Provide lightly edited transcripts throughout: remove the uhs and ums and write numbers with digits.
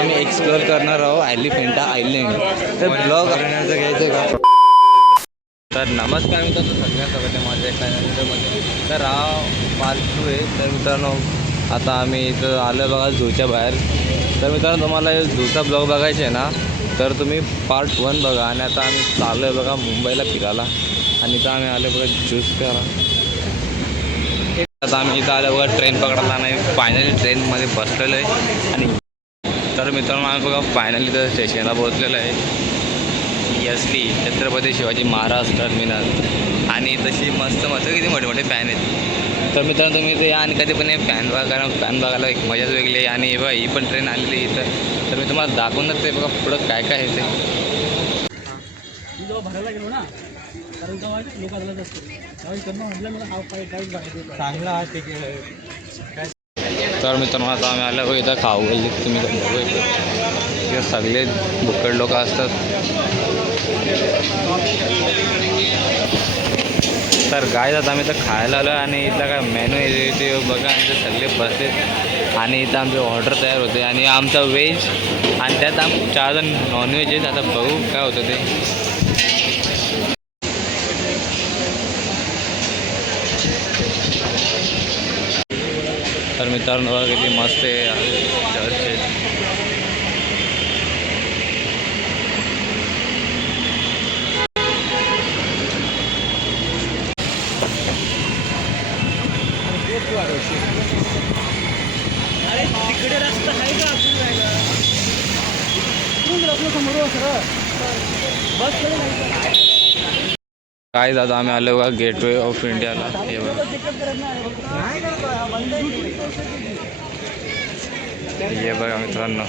आम्ही एक्सप्लोअर करणार आहोत एलिफंटा आयलंड. तर ब्लॉग घ्यायचं आहे का? तर नमस्कार मित्रांनो, सगळ्यांसोबत माझ्या चॅनलमध्ये. तर हा पार्ट 2 आहे. तर मित्रांनो आता आम्ही इथं आलो बघा झूच्या बाहेर. तर मित्रांनो तुम्हाला झूचा ब्लॉग बघायचा आहे ना, तर तुम्ही पार्ट 1 बघा. आणि आता आम्ही चाललो आहे बघा मुंबईला फिरायला. आणि इथं आम्ही आलो बघा ज्यूस प्यायला. आता आम्ही इथं आलो बघा ट्रेन पकडायला. नाही फायनली ट्रेनमध्ये बसलेलो आहे. आणि तर मित्रांनो आम्ही बघा फायनली तर स्टेशनला पोहोचलेलो आहे. यसली छत्रपती शिवाजी महाराज टर्मिनल. आणि तशी मस्त मस्त किती मोठे मोठे फॅन आहेत. तर मित्रांनो तुम्ही ते या आणि कधी पण फॅन बघा, कारण फॅन बघायला एक मजाच वेगळी आहे. आणि बघा ही पण ट्रेन आलेली इथं. तर मी तुम्हाला दाखवूनच ते बघा पुढं काय काय आहे ते. जेव्हा भरायला गेलो ना, कारण तेव्हा लोक आदलाच असतो त्यावेळी म्हटलं मला हा पाय काहीच बघायचं चांगला काय. तर मित्रांनो आता आम्ही आलो बघ इथं खाऊ गेली. तुम्ही बघू इथं सगळे बुक्कड लोक असतात. तर काय जातं आम्ही इथं खायला आलो आणि इथला काय मेनू आहे ते बघा. आणि ते सगळे बसलेत आणि इथं आमचे ऑर्डर तयार होते. आणि आमचा व्हेज आणि त्यात 4 जण नॉनव्हेज आहेत. आता बघू काय होतं ते. तर मित्रांनो बघा किती मस्त आहे चर्च आहे. अरे तिकडे रस्ता आहे का आपण जायला? समोर सर बस काय दादा आम्ही आलो बघा गेटवे ऑफ इंडियाला. हे बघा हे बघा मित्रांनो.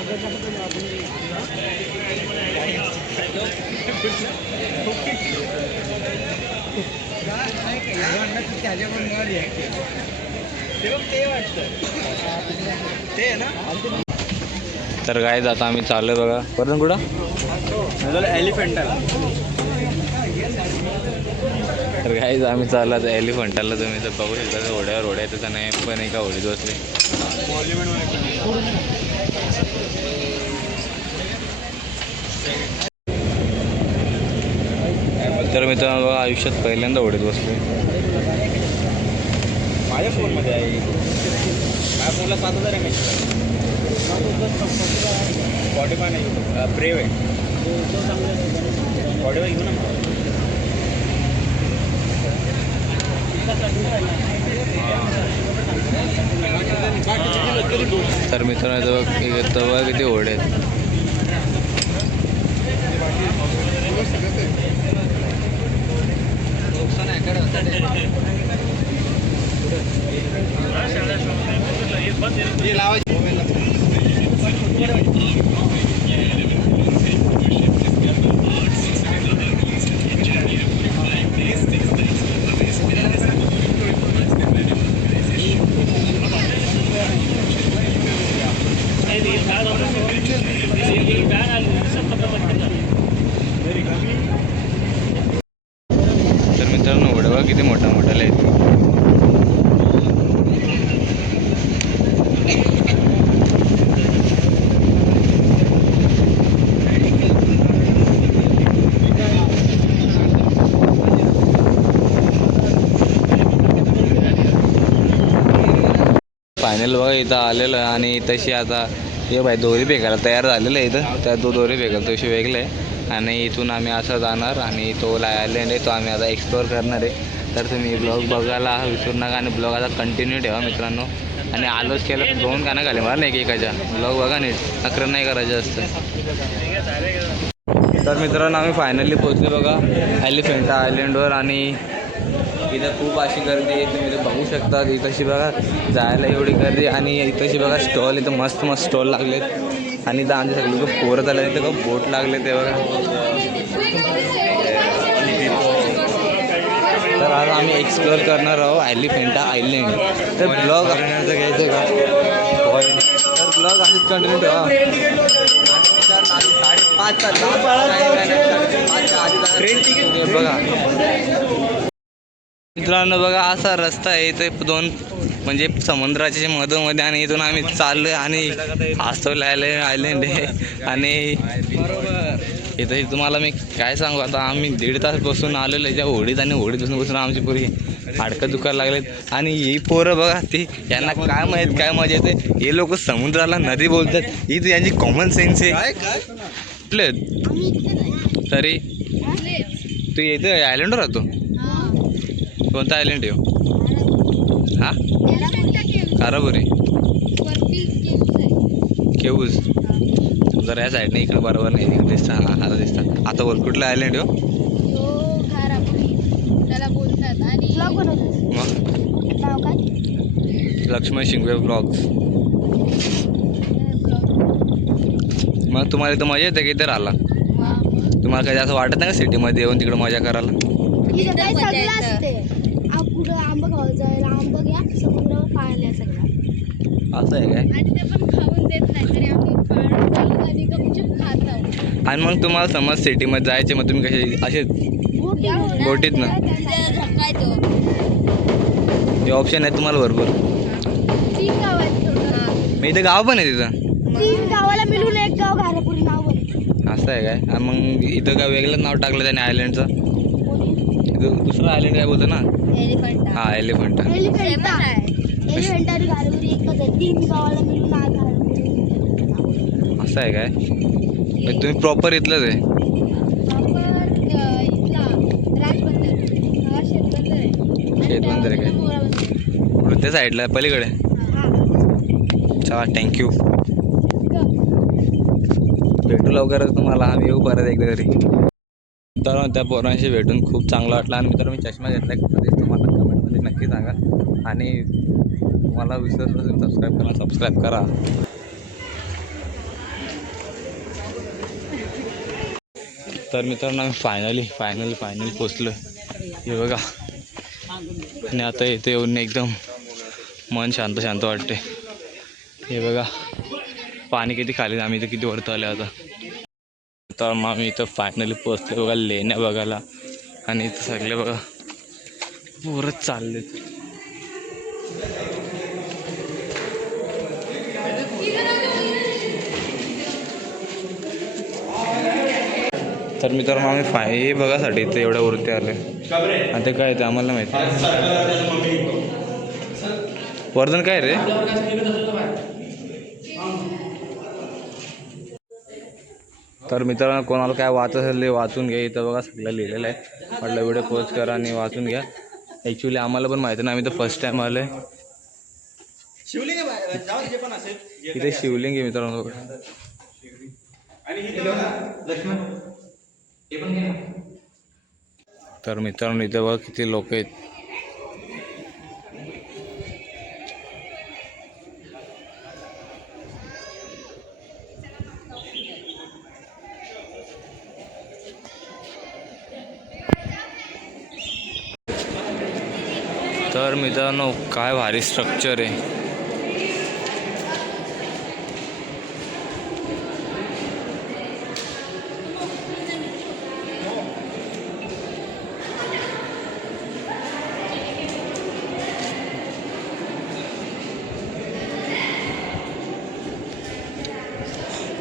तर काय जाता आम्ही चाललो बघा परत कुठं एलिफंटाला. तर काय आम्ही चाललो आता एलिफंटाला. तुम्ही तर बघू शकता ओढ्यावर ओढ्या तर नाही पण एका ओढीत बसले. तर मित्रांनो बघा आयुष्यात पहिल्यांदा ओढीत बसले. माझ्या फोनमध्ये आहे. माझ्या फोनला 7,000 mAh. 45 नाही ब्रेव आहे. 45 घेऊ ना. तर मित्रांनो बघा किती ओढे आहेत. तर मित्रांनो ओढवा किती मोठा मोठाला आहे. फायनल बघा इथं आलेलं आहे. आणि तशी आता हे बाई दोरी फेकायला तयार झालेलं आहे इथं. त्या दोरी फेकायला तशी वेगळं आहे. आणि इथून आम्ही असं जाणार आणि तो आयलंड आहे तो आम्ही आता एक्सप्लोअर करणार आहे. तर तुम्ही ब्लॉग बघायला विसरू नका आणि ब्लॉग आता कंटिन्यू ठेवा मित्रांनो. आणि आलोच केलं तर 2 गाणं घाले मला नाही एकाच्या. ब्लॉग बघा नीट अकरा नाही करायचं असतं. तर मित्रांनो आम्ही फायनली पोहोचले बघा एलिफंटा आयलंडवर. आणि इथं खूप अशी गर्दी आहे तुम्ही इथं बघू शकता. इथंशी बघा जायला एवढी गर्दी. आणि इथंशी बघा स्टॉल इथं मस्त मस्त स्टॉल लागलेत. आणि इथं आमच्या सगळे पोरं झालं इथं का बोट लागले ते बघा. तर आज आम्ही एक्सप्लोअर करणार आहोत एलिफंटा आयलंड. तर ब्लॉग घ्यायचं आहे का? तर ब्लॉग असेच कंटिन्यू ठेवा. 5:30 बघा मित्रांनो बघा असा रस्ता आहे. इथे 2 म्हणजे समुद्राच्या मधोमध्ये आणि इथून आम्ही चाललोय आणि आस्तवला आयलंड आहे आणि इथं तुम्हाला मी काय सांगू आता आम्ही 1.5 तास बसून आलेलो याच्या होडीत आणि होडीत बसून आमची पुरी हाडकं दुखायला लागलेत आणि ही पोरं बघा ती यांना काय माहीत काय मजा येते हे लोक समुद्राला नदी बोलतात ही तर यांची कॉमन सेन्स आहे तरी तू येतो आयलंडवर राहतो कोणता आयलंड आहे हा काराबुरी केऊज जरा या साईडने इकडे बरोबर नाही इकडे दिसता हा दिसता आता वर कुठला आयलंड हो मग लक्ष्मण शिंगवे ब्लॉग्स मग तुम्हाला इथं मजा येते की इथे राहिला तुम्हाला काही असं वाटत नाही का सिटीमध्ये येऊन तिकडे मजा करायला असं आहे काय आणि मग तुम्हाला समज सिटीमध्ये जायचे मग तुम्ही कसे असे बोटीत ना हे ऑप्शन आहे तुम्हाला भरपूर मी इथं गाव पण आहे तिथं 3 गावाला मिळून एक गाव घारापुरी नाव असं आहे काय आणि मग इथं काय वेगळंच नाव टाकलं त्याने आयलंडचं दुसरं आयलंड काय बोलतो ना हा एलिफंटा असं आहे काय तुम्ही प्रॉपर इथलंच आहे शेतबंदर आहे काय त्या साईडला पलीकडे चला थँक्यू भेटू लवकरच तुम्हाला आम्ही येऊ परत एकदा घरी तर त्या पोरांशी भेटून खूप चांगलं वाटलं आणि मित्रांनो मी चष्मा घेतला तुम्हाला कमेंटमध्ये नक्की सांगा आणि तुम्हाला विसरलं तुम्ही सबस्क्राईब करा तर मित्रांनो आम्ही फायनली पोचलो हे बघा आणि आता इथे येऊन एकदम मन शांत वाटते हे बघा पाणी किती खाली आम्ही इथं किती वरती आले आता तर मग आम्ही इथं फायनली पोचलो बघा लेण्या बघायला आणि इथं सगळे बघा वरच चाललेत तर मित्रांनो आम्ही हे बघासाठी इथे एवढ्या वरती आले आणि ते काय ते आम्हाला माहिती वर्धन काय रे तर मित्रांनो कोणाला काय वाचत असेल ते वाचून घ्या इथं बघा सगळं लिहिलेलं आहे म्हटलं व्हिडिओ पोस्ट करा आणि वाचून घ्या ॲक्च्युली आम्हाला पण माहिती नाही आम्ही तर फर्स्ट टाईम आलो आहे इथे शिवलिंग आहे मित्रांनो तर मित्रांनो इथे बघा किती लोक आहेत तर मित्रांनो काय भारी स्ट्रक्चर आहे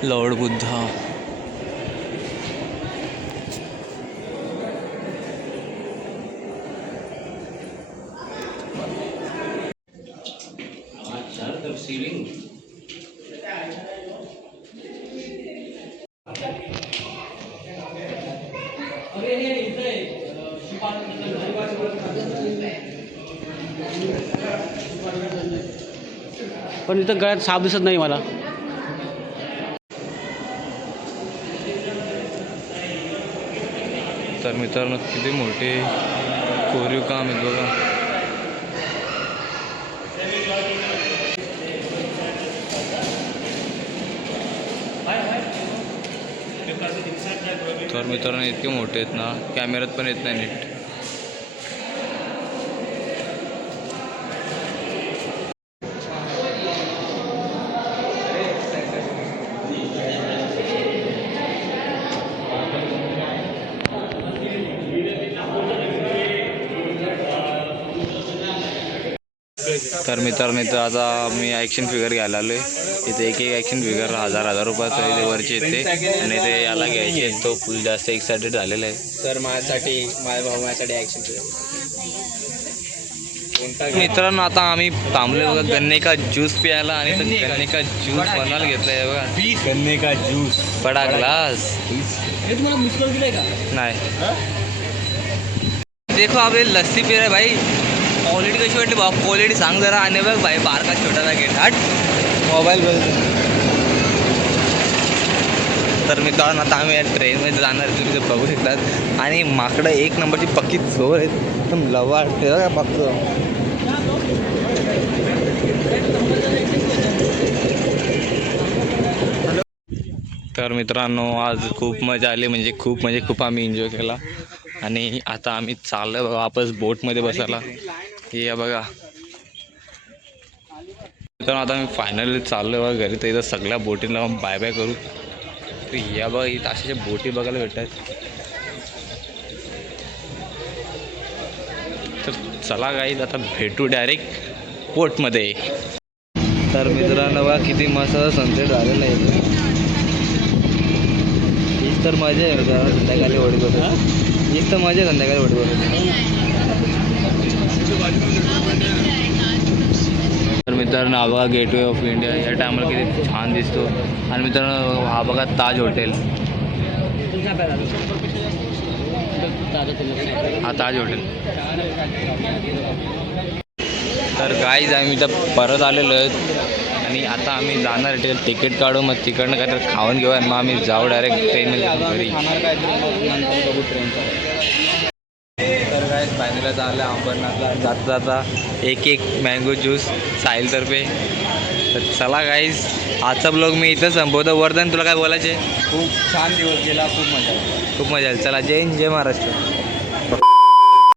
लॉर्ड बुद्धा पण इथं गळ्यात साप दिसत नाही मला तर मित्रांनो किती मोठे कोरीव काम आहेत बघा तर मित्रांनो इतके मोठे आहेत ना कॅमेऱ्यात पण येत नाही नीट तर मित्रांनो इथं आता मी ॲक्शन फिगर घ्यायला आलो आहे. इथे एक ॲक्शन फिगर 1000 रुपयाचं इथे वरची येते आणि ते याला घ्यायचे तो फुल जास्त एक्सायटेड झालेला आहे. तर माझ्यासाठी माझ्या भाऊ माझ्यासाठी ॲक्शन मित्रांनो आता आम्ही थांबलो बघा गन्ने का ज्यूस प्यायला आणि तो गन्ने का ज्यूस बनवायला घेतलाय बघा. गन्ने का ज्यूस बडा ग्लास हे तुम्हाला मुस्कल दिलाय का नाही. देखो आप ये लस्सी पी रहे भाई. क्वालिटी कशी वाटली भाऊ क्वालिटी सांग जरा. आणि बघ भाई बारका छोटासा गेट हट मोबाईल बघ. तर मित्रांनो आता आम्ही या ट्रेनमध्ये जाणार तुम्ही ते बघू शकतात. आणि माकडं एक नंबरची पक्की चोर आहेत एकदम लवाट ते बघा बघतो. तर मित्रांनो आज खूप मजा आली म्हणजे खूप आम्ही एन्जॉय केला. आणि आता आम्ही चाललो बघा वापस बोटमध्ये बसायला. हे बघा तर आता आम्ही फायनली चाललो बघा घरी. तर इथं सगळ्या बोटींना बाय बाय करू. तर या बघा इथं अशा बोटी बघायला भेटतात. तर चला गाईज आता भेटू डायरेक्ट बोटमध्ये. तर मित्रांनो बघा किती मस्त सनसेट झालेला आहे. हीच तर मजा आहे संध्याकाळी वडी बघत. हीच तर मजा आहे संध्याकाळी वडी बघत. तर मित्रांनो हा बघा गेटवे ऑफ इंडिया. या टायमाला किती छान दिसतो. आणि मित्रांनो हा बघा ताज हॉटेल. हा ताज हॉटेल. तर गाईज आम्ही इथं परत आलेलो आहेत आणि आता आम्ही जाणार तिकीट काढू मग तिकडनं काहीतरी खाऊन घेऊ आणि मग आम्ही जाऊ डायरेक्ट ट्रेनमध्ये घरी. तर गाईज फायनलला झालं अंबरनाथला जाता जाता एक मँगो ज्यूस साहिलतर्फे. तर चला गाईज आजचा ब्लॉग मी इथं संपवतो. वर्धन तुला काय बोलायचे? खूप छान दिवस गेला खूप मजा आली. खूप मजा आली. चला जय हिंद जय महाराष्ट्र.